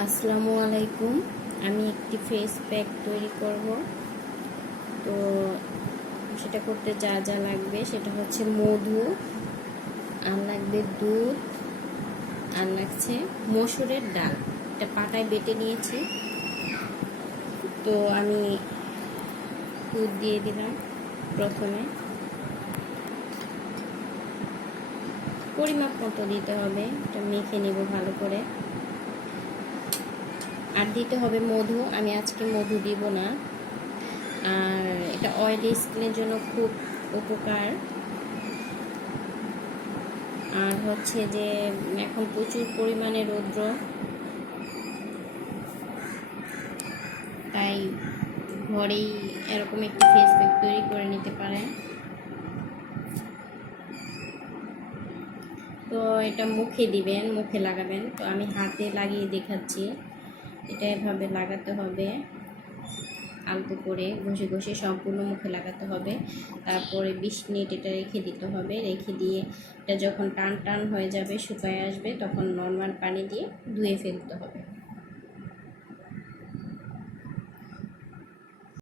আসসালামু আলাইকুম। আমি একটি ফেস প্যাক তৈরি করব। তো সেটা করতে যা যা লাগবে, সেটা হচ্ছে মধু, আর লাগবে দুধ, আর লাগছে মসুরের ডাল। এটা পাটায় বেটে নিয়েছি। তো আমি দুধ দিয়ে দিলাম প্রথমে। পরিমাপ মতো দিতে হবে। এটা মেখে নেব ভালো করে। আর দিতে হবে মধু। আমি আজকে মধু দিব না। আর এটা অয়েলি স্কিনের জন্য খুব উপকার। আর হচ্ছে যে, এখন প্রচুর পরিমাণে রৌদ্র। তাই ঘরেই এরকম একটি ফেস প্যাক তৈরি করে নিতে পারেন। তো এটা মুখে দিবেন, মুখে লাগাবেন। তো আমি হাতে লাগিয়ে দেখাচ্ছি। এটা এভাবে লাগাতে হবে। আলতো করে ঘষে ঘষে সম্পূর্ণ মুখে লাগাতে হবে। তারপরে বিশ মিনিট এটা রেখে দিতে হবে। রেখে দিয়ে এটা যখন টান টান হয়ে যাবে, শুকায় আসবে, তখন নর্মাল পানি দিয়ে ধুয়ে ফেলতে হবে।